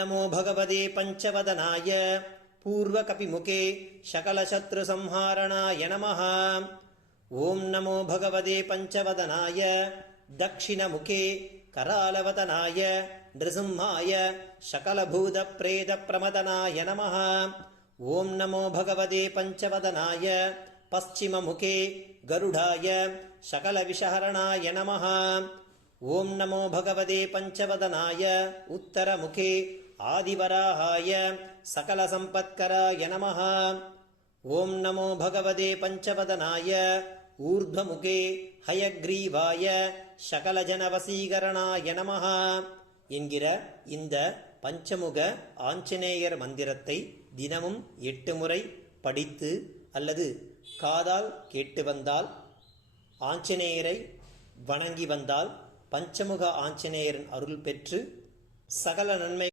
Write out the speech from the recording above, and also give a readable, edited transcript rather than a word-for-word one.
நமோ பகவதே பஞ்சவதனாய பூர்வகபிமுகே சகலசத்ருசம்ஹாரணாய நமः. ஓம் நமோ பகவதே பஞ்சவதனாய தக்ஷிணமுகே கராலவதனாய நிருசிம்ஹாய சகலபூதப்ரேதப்ரமதனாய நமः. ஓம் நமோ பகவதே பஞ்சவதனாய பஸ்சிமமுகே கருடாய சகலவிஷஹரணாய நமः. ஓம் நமோ பகவதே பஞ்சவதனாய உத்தரமுகே ஆதிவராகாய சகலசம்பத்கராய நமः. ஓம் நமோ பகவதே பஞ்சவதனாய ஊர்த்வமுகே ஹயக்ரீவாய சகலஜனவசீகரணாய நமः என்கிற இந்த பஞ்சமுக ஆஞ்சநேயர் மந்திரத்தை தினமும் 8 முறை படித்து அல்லது காதால் கேட்டு வந்தால், ஆஞ்சநேயரை வணங்கி வந்தால், பஞ்சமுக ஆஞ்சநேயரின் அருள் பெற்று சகல நன்மை